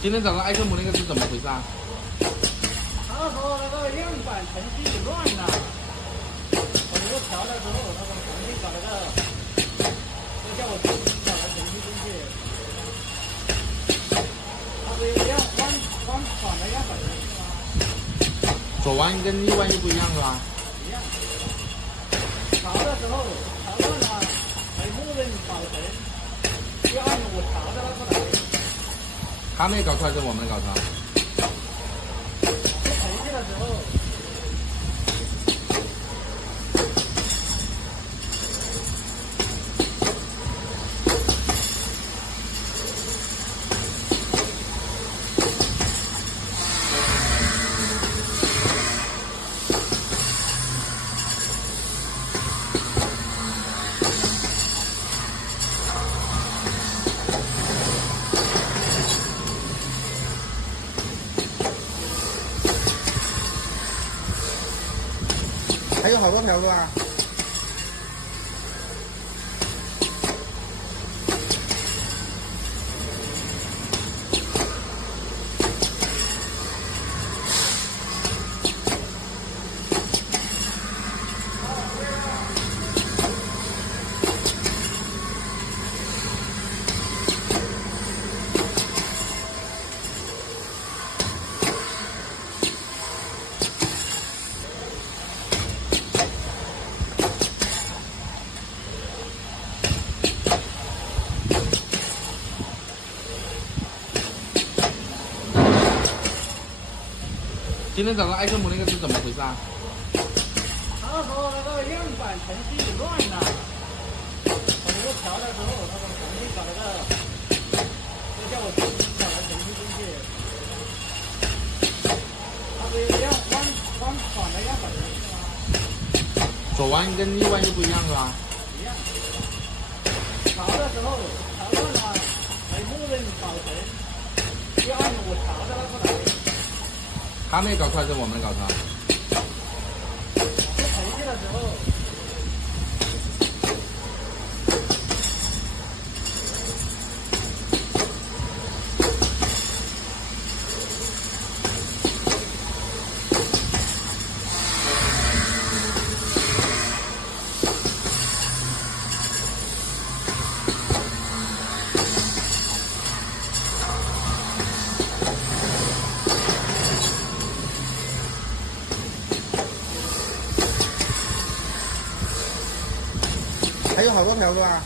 今天早上艾克姆那个是怎么回事啊？他说那个样板程序乱了，我给他调了之后，他说重新搞了个，就叫我重新搞了程序进去。他不是要弯反的样板程序吗？左弯跟右弯又不一样是吧？一样。调的时候调乱了，没默认保存，就按我调的那个来。他没搞出来，是我们搞出来。做程序的时候。还有好多条路啊！今天早上艾克姆那个是怎么回事啊？他说那个样板程序乱了，我给他调了之后，他说重新搞了个，就叫我重新搞了程序进去。他不是要弯反的样板程序吗？左弯跟右弯又不一样是吧？一样。调的时候调乱了，没默认保存，就按我调的那个来。他没搞出来，是我们搞出来。做程序的时候。还有好多条路啊！